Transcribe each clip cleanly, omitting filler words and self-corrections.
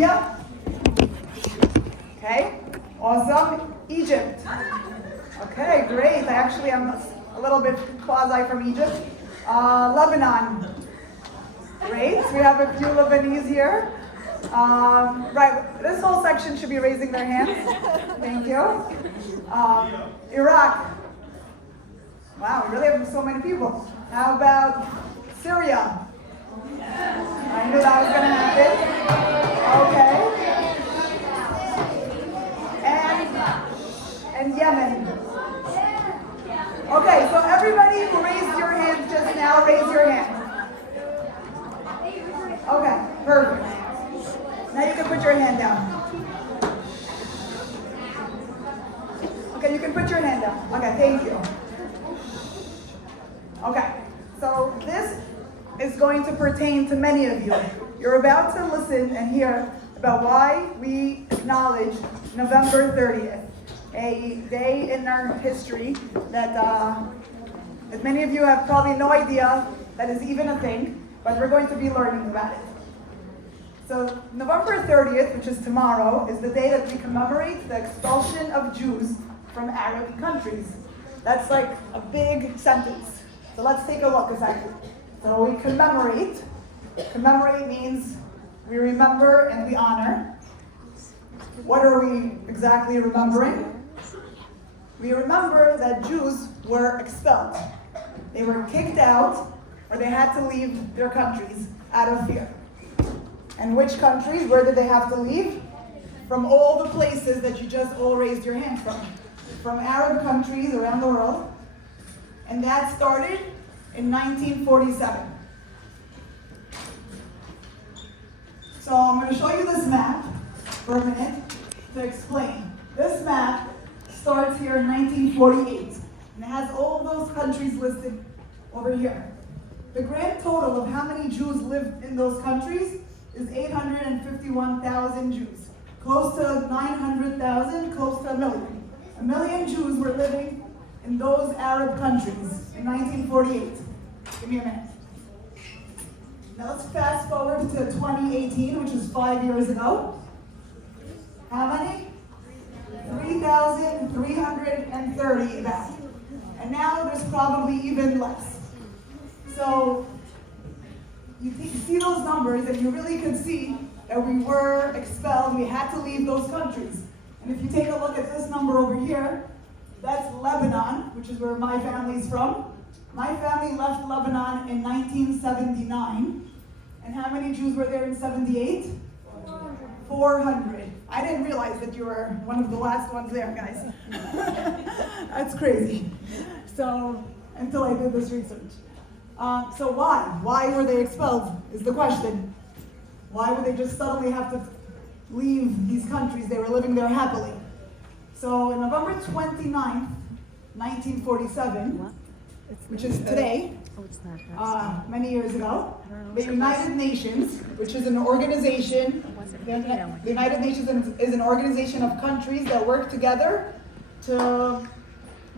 Libya. Okay, awesome. Egypt. Okay, great. I actually am a little bit quasi from Egypt. Lebanon. Great. We have a few Lebanese here. Right, this whole section should be raising their hands. Thank you. Iraq. Wow, we really have so many people. How about Syria? I knew that was going to happen. Okay. And Yemen. Okay, so everybody who raised your hand just now, raise your hand. Okay, perfect. Now you can put your hand down. Okay, you can put your hand down. Okay, thank you. Okay, so this is going to pertain to many of you. You're about to listen and hear about why we acknowledge November 30th, a day in our history that as many of you have probably no idea that is even a thing, but we're going to be learning about it. So November 30th, which is tomorrow, is the day that we commemorate the expulsion of Jews from Arab countries. That's like a big sentence. So let's take a look a second. So we commemorate. Commemorate means we remember and we honor. What are we exactly remembering? We remember that Jews were expelled. They were kicked out, or they had to leave their countries out of fear. And which countries? Where did they have to leave? From all the places that you just all raised your hand from. From Arab countries around the world. And that started in 1947. So I'm going to show you this map for a minute to explain. This map starts here in 1948. And it has all those countries listed over here. The grand total of how many Jews lived in those countries is 851,000 Jews. Close to 900,000, close to a million. A million Jews were living in those Arab countries in 1948. Give me a minute. Now let's fast forward to 2018, which is 5 years ago. How many? 3,330 about. And now there's probably even less. So you see those numbers and you really could see that we were expelled, we had to leave those countries. And if you take a look at this number over here, that's Lebanon, which is where my family's from. My family left Lebanon in 1979. And how many Jews were there in 78? 400. I didn't realize that you were one of the last ones there, guys. That's crazy. So, until I did this research. So why? Why were they expelled is the question. Why would they just suddenly have to leave these countries? They were living there happily. So on November 29th, 1947, which is today, many years ago, the United Nations, which is an organization, the United Nations is an organization of countries that work together to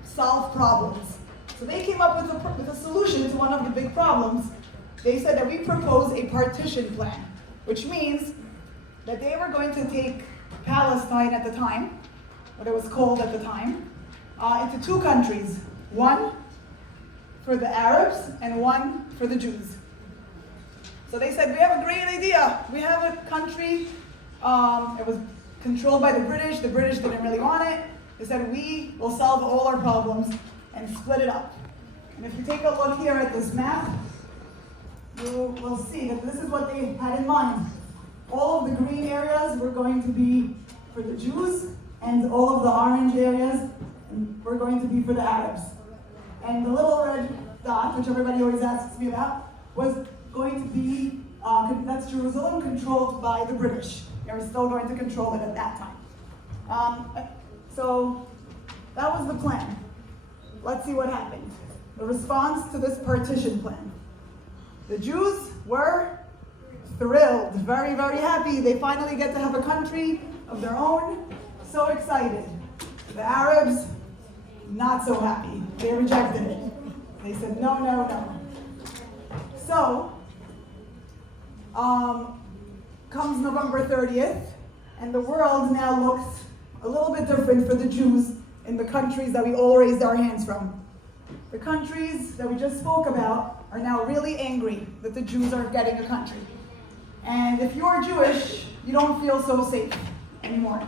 solve problems. So they came up with a solution to one of the big problems. They said that we propose a partition plan, which means that they were going to take Palestine at the time, what it was called at the time, into two countries. One for the Arabs and one for the Jews. So they said, we have a great idea. We have a country, it was controlled by the British. The British didn't really want it. They said, we will solve all our problems and split it up. And if you take a look here at this map, you will see that this is what they had in mind. All of the green areas were going to be for the Jews, and all of the orange areas were going to be for the Arabs. And the little red dot, which everybody always asks me about, was going to be, that's Jerusalem, controlled by the British. They were still going to control it at that time. So that was the plan. Let's see what happened. The response to this partition plan. The Jews were thrilled, very, very happy. They finally get to have a country of their own. So excited. The Arabs, not so happy. They rejected it. They said, no, no, no. So, comes November 30th, and the world now looks a little bit different for the Jews in the countries that we all raised our hands from. The countries that we just spoke about are now really angry that the Jews are getting a country. And if you're Jewish, you don't feel so safe anymore.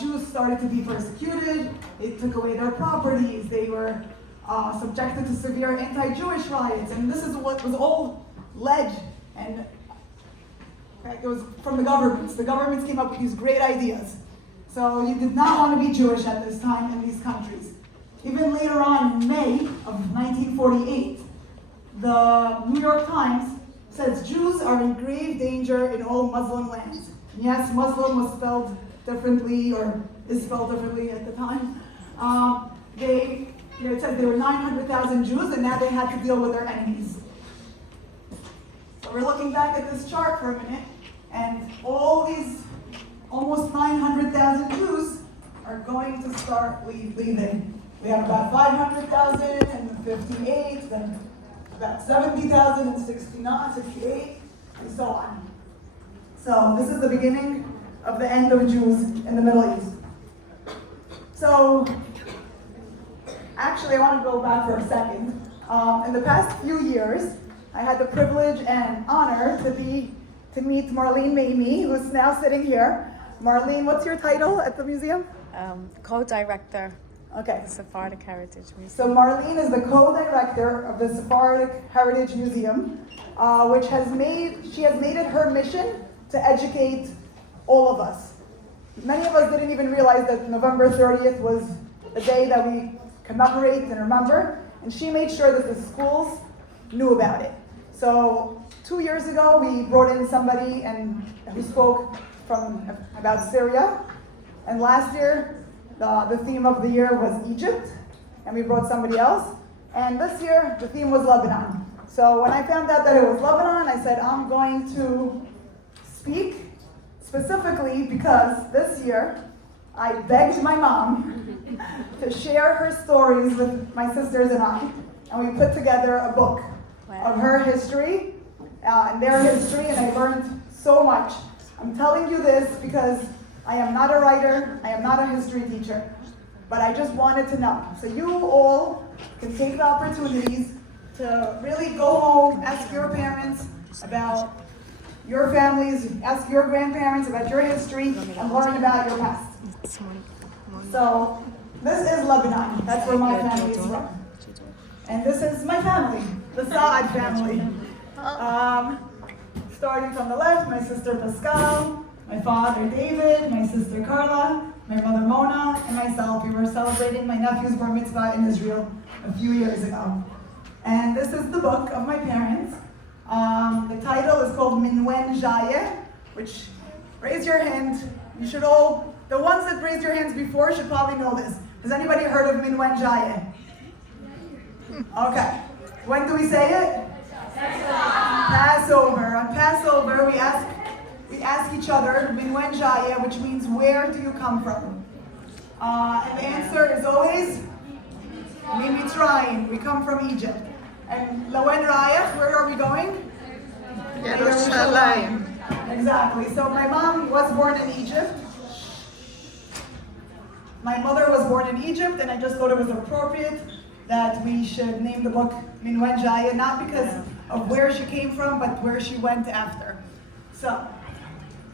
Jews started to be persecuted, they took away their properties, they were subjected to severe anti-Jewish riots, and this is what was all led, and it was from the governments. The governments came up with these great ideas. So you did not want to be Jewish at this time in these countries. Even later on in May of 1948, the New York Times says Jews are in grave danger in all Muslim lands. And yes, Muslim was spelled differently, or is spelled differently at the time. It says there were 900,000 Jews, and now they had to deal with their enemies. So we're looking back at this chart for a minute, and all these almost 900,000 Jews are going to start leaving. We have about 500,000 in 58, then about 70,000 in 69, 68, and so on. So this is the beginning of the end of Jews in the Middle East. So actually, I want to go back for a second. In the past few years, I had the privilege and honor to meet Marlene Mamie, who's now sitting here. Marlene, what's your title at the museum? Co-director. Okay. The Sephardic Heritage Museum. So Marlene is the co-director of the Sephardic Heritage Museum, which she has made it her mission to educate all of us. Many of us didn't even realize that November 30th was the day that we commemorate and remember, and she made sure that the schools knew about it. So 2 years ago, we brought in somebody who spoke about Syria, and last year, the theme of the year was Egypt, and we brought somebody else. And this year, the theme was Lebanon. So when I found out that it was Lebanon, I said, I'm going to speak specifically because this year, I begged my mom to share her stories with my sisters and I. And we put together a book of her history and their history, and I learned so much. I'm telling you this because I am not a writer, I am not a history teacher, but I just wanted to know. So you all can take the opportunities to really go home, ask your parents about your families, ask your grandparents about your history, and learn about your past. So this is Lebanon. That's where my family is from. And this is my family, the Saad family. Starting from the left, my sister Pascal, my father David, my sister Carla, my mother Mona, and myself. We were celebrating my nephew's bar mitzvah in Israel a few years ago. And this is the book of my parents. The title is called Minwen Jayeh, which, raise your hand, you should all, the ones that raised your hands before should probably know this. Has anybody heard of Minwen Jayeh? Okay. When do we say it? Passover. On Passover, we ask each other, Minwen Jayeh, which means where do you come from? And the answer is always Mimitzrayim. We come from Egypt. And Lawen Rayach, where are we going? Yerushalayim. Exactly. So my mom was born in Egypt. My mother was born in Egypt, and I just thought it was appropriate that we should name the book Minwen Jayeh, not because of where she came from, but where she went after. So,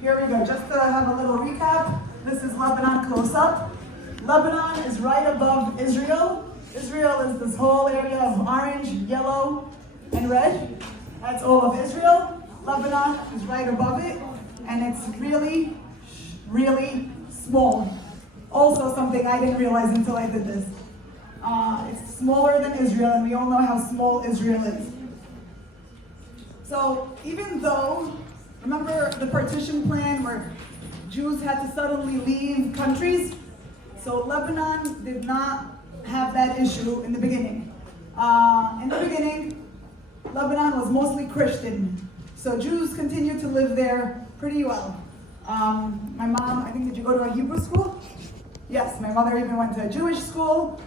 here we go. Just to have a little recap, this is Lebanon close up. Lebanon is right above Israel. Israel is this whole area of orange, yellow, and red. That's all of Israel. Lebanon is right above it, and it's really, really small. Also something I didn't realize until I did this. It's smaller than Israel, and we all know how small Israel is. So even though, remember the partition plan where Jews had to suddenly leave countries? So Lebanon did not have that issue in the beginning. In the beginning, Lebanon was mostly Christian. So Jews continued to live there pretty well. My mom, I think, did you go to a Hebrew school? Yes, my mother even went to a Jewish school.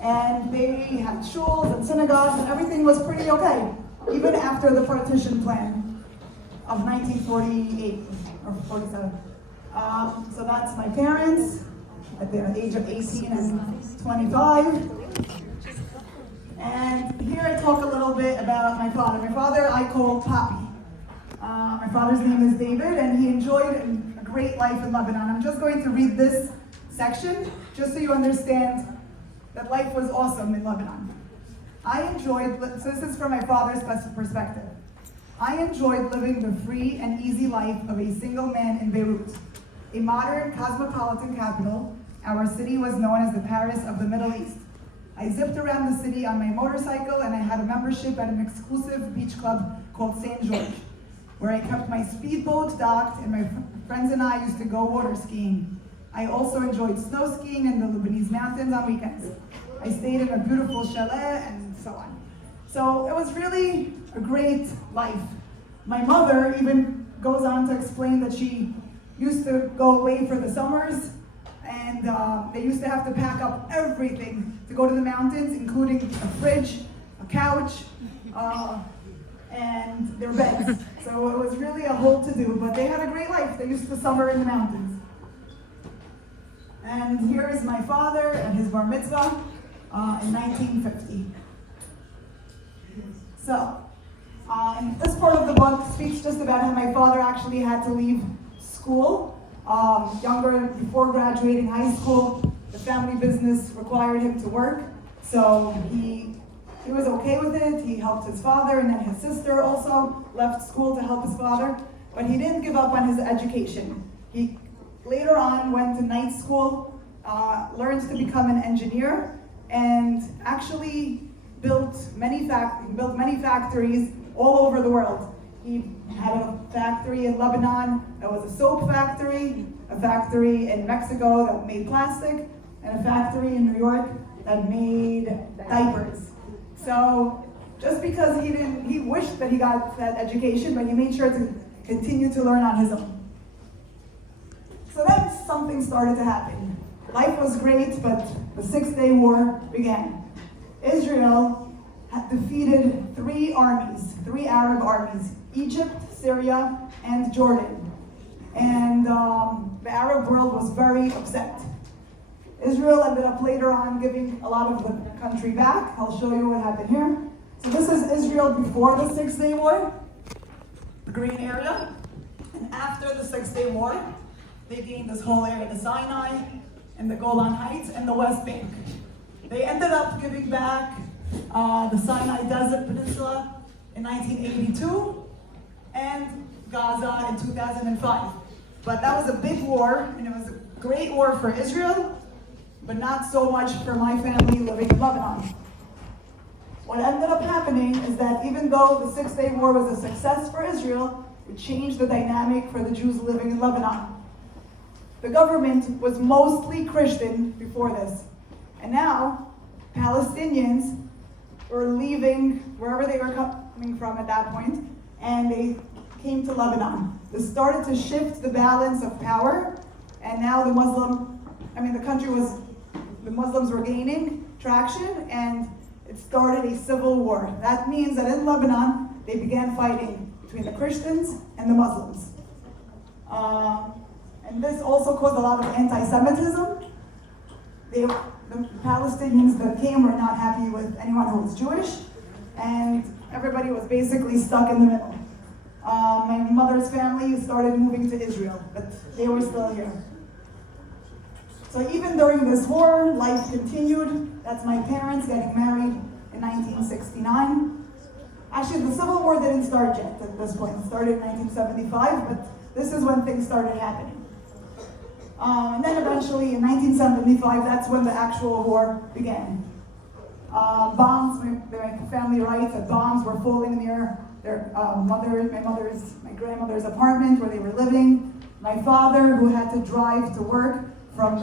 And they had shuls and synagogues, and everything was pretty okay, even after the partition plan. of 1948 or 47. So that's my parents at the age of 18 and 25. And here I talk a little bit about my father. My father I call Papi. My father's name is David, and he enjoyed a great life in Lebanon. I'm just going to read this section just so you understand that life was awesome in Lebanon. So this is from my father's perspective. I enjoyed living the free and easy life of a single man in Beirut, a modern cosmopolitan capital. Our city was known as the Paris of the Middle East. I zipped around the city on my motorcycle, and I had a membership at an exclusive beach club called St. George, where I kept my speedboat docked, and my friends and I used to go water skiing. I also enjoyed snow skiing in the Lebanese mountains on weekends. I stayed in a beautiful chalet and so on. So it was really a great life. My mother even goes on to explain that she used to go away for the summers, and they used to have to pack up everything to go to the mountains, including a fridge, a couch, and their beds. So it was really a whole to-do, but they had a great life. They used to summer in the mountains. And here is my father and his bar mitzvah in 1950. So, and this part of the book speaks just about how my father actually had to leave school younger, before graduating high school. The family business required him to work, so he was okay with it. He helped his father, and then his sister also left school to help his father, but he didn't give up on his education. He later on went to night school, learned to become an engineer, and actually built many factories all over the world. He had a factory in Lebanon that was a soap factory, a factory in Mexico that made plastic, and a factory in New York that made diapers. So just because he wished that he got that education, but he made sure to continue to learn on his own. So then something started to happen. Life was great, but the 6-Day War began. Israel had defeated 3 Arab armies, Egypt, Syria, and Jordan. And the Arab world was very upset. Israel ended up later on giving a lot of the country back. I'll show you what happened here. So this is Israel before the 6-Day War, the green area. And after the 6-Day War, they gained this whole area, the Sinai, and the Golan Heights, and the West Bank. They ended up giving back the Sinai Desert Peninsula in 1982, and Gaza in 2005. But that was a big war, and it was a great war for Israel, but not so much for my family living in Lebanon. What ended up happening is that even though the 6-Day War was a success for Israel, it changed the dynamic for the Jews living in Lebanon. The government was mostly Christian before this, and now Palestinians were leaving wherever they were coming from at that point, and they came to Lebanon. This started to shift the balance of power, and now the Muslims were gaining traction, and it started a civil war. That means that in Lebanon, they began fighting between the Christians and the Muslims. And this also caused a lot of anti-Semitism. The Palestinians that came were not happy with anyone who was Jewish, and everybody was basically stuck in the middle. My mother's family started moving to Israel, but they were still here. So even during this war, life continued. That's my parents getting married in 1969. Actually, the Civil War didn't start yet at this point. It started in 1975, but this is when things started happening. And then eventually in 1975, that's when the actual war began. Bombs, my family writes that bombs were falling near their my grandmother's apartment where they were living. My father, who had to drive to work from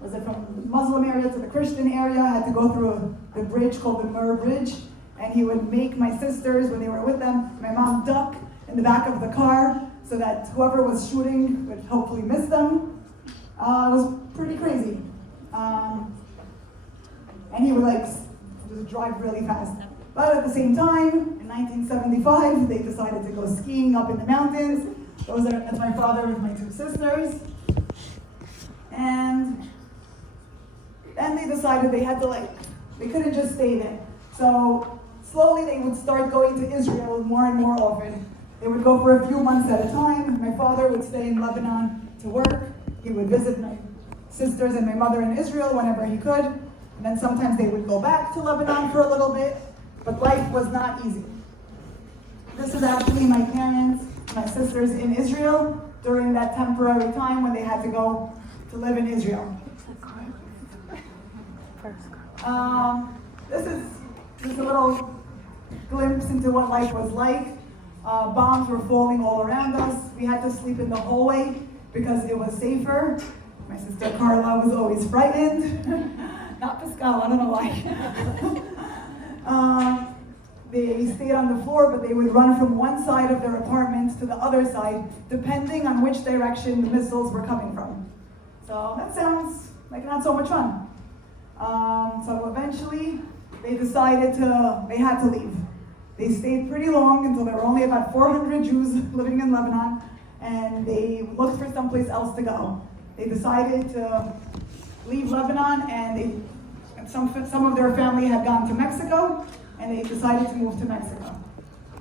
the Muslim area to the Christian area, had to go through the bridge called the Mur Bridge, and he would make my sisters, when they were with them, my mom duck in the back of the car so that whoever was shooting would hopefully miss them. It was pretty crazy. And he would just drive really fast. But at the same time, in 1975, they decided to go skiing up in the mountains. That's my father with my two sisters. And then they decided they had to they couldn't just stay there. So slowly they would start going to Israel more and more often. They would go for a few months at a time. My father would stay in Lebanon to work. He would visit my sisters and my mother in Israel whenever he could. And then sometimes they would go back to Lebanon for a little bit. But life was not easy. This is actually my parents, my sisters in Israel during that temporary time when they had to go to live in Israel. This is just a little glimpse into what life was like. Bombs were falling all around us. We had to sleep in the hallway because it was safer. My sister Carla was always frightened. Not Pascal, I don't know why. They stayed on the floor, but they would run from one side of their apartment to the other side, depending on which direction the missiles were coming from. So that sounds like not so much fun. So eventually, they had to leave. They stayed pretty long until there were only about 400 Jews living in Lebanon, and they looked for someplace else to go. They decided to leave Lebanon, and some of their family had gone to Mexico, and they decided to move to Mexico.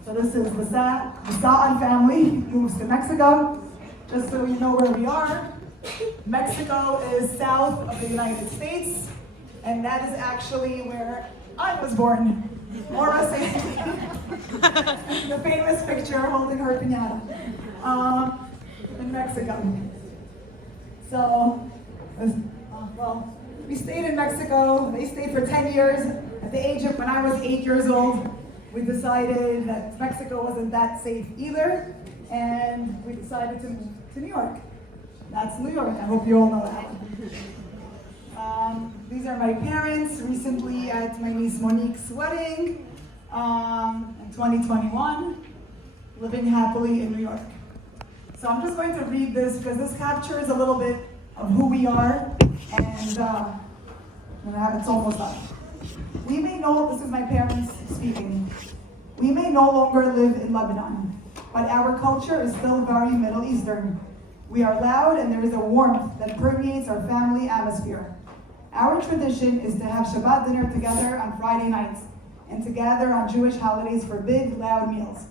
So this is the Sa'an family moves to Mexico. Just so you know where we are, Mexico is south of the United States, and that is actually where I was born. Maura the famous picture holding her piñata in Mexico. So, we stayed in Mexico. They stayed for 10 years. At the age of when I was 8 years old, we decided that Mexico wasn't that safe either, and we decided to move to New York. That's New York. I hope you all know that. These are my parents recently at my niece Monique's wedding in 2021, living happily in New York. So I'm just going to read this because this captures a little bit of who we are, and it's almost done. This is my parents speaking. We may no longer live in Lebanon, but our culture is still very Middle Eastern. We are loud and there is a warmth that permeates our family atmosphere. Our tradition is to have Shabbat dinner together on Friday nights and to gather on Jewish holidays for big, loud meals.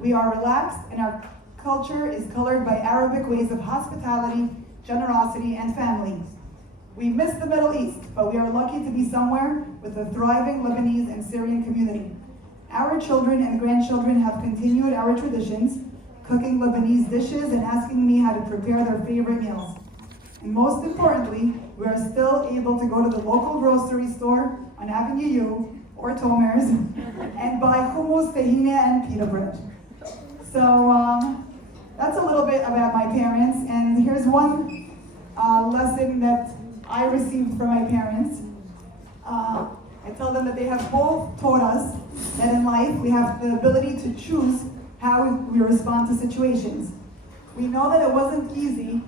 We are relaxed and our culture is colored by Arabic ways of hospitality, generosity, and family. We miss the Middle East, but we are lucky to be somewhere with a thriving Lebanese and Syrian community. Our children and grandchildren have continued our traditions, cooking Lebanese dishes and asking me how to prepare their favorite meals. And most importantly, we are still able to go to the local grocery store on Avenue U or Tomer's and buy hummus, tahina, and pita bread. So that's a little bit about my parents, and here's one lesson that I received from my parents. I tell them that they have both taught us that in life we have the ability to choose how we respond to situations. We know that it wasn't easy.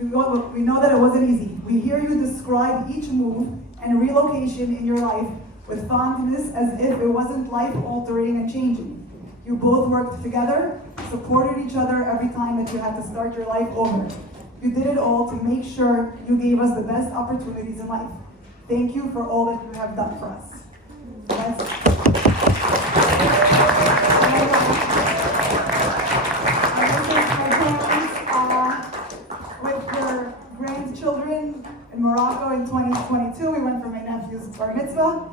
We know that it wasn't easy. We hear you describe each move and relocation in your life with fondness as if it wasn't life-altering and changing. You both worked together, supported each other every time that you had to start your life over. You did it all to make sure you gave us the best opportunities in life. Thank you for all that you have done for us. With their grandchildren in Morocco in 2022, we went for my nephew's bar mitzvah.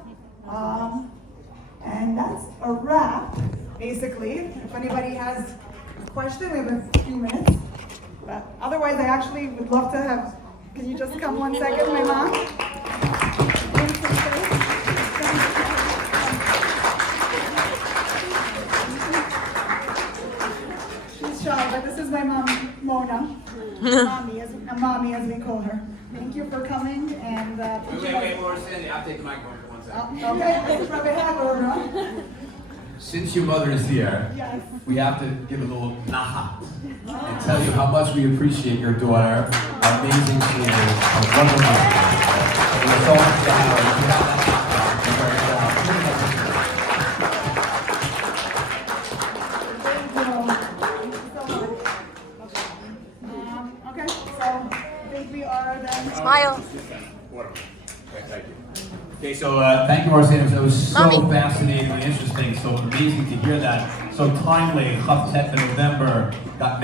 And that's a wrap, basically. If anybody has a question, we have a few minutes. But otherwise, I actually would love to have, can you just come 1 second, my mom? She's shy, but this is my mom, Mona. Mommy, as we call her. Thank you for coming, and wait, Laura, Sandy, I'll take the microphone for 1 second. Okay, let's rub it out, Since your mother is here, yes. we have to give a little naha and tell you how much we appreciate your daughter. Amazing she is. A wonderful. We're so much to have her. You have that naha. You're very proud. think we are then? Smile. Thank you. Okay, so thank you, Arsenio. That was so Mommy. fascinating and interesting. So amazing to hear that. So timely. Chaf Tet in November. Got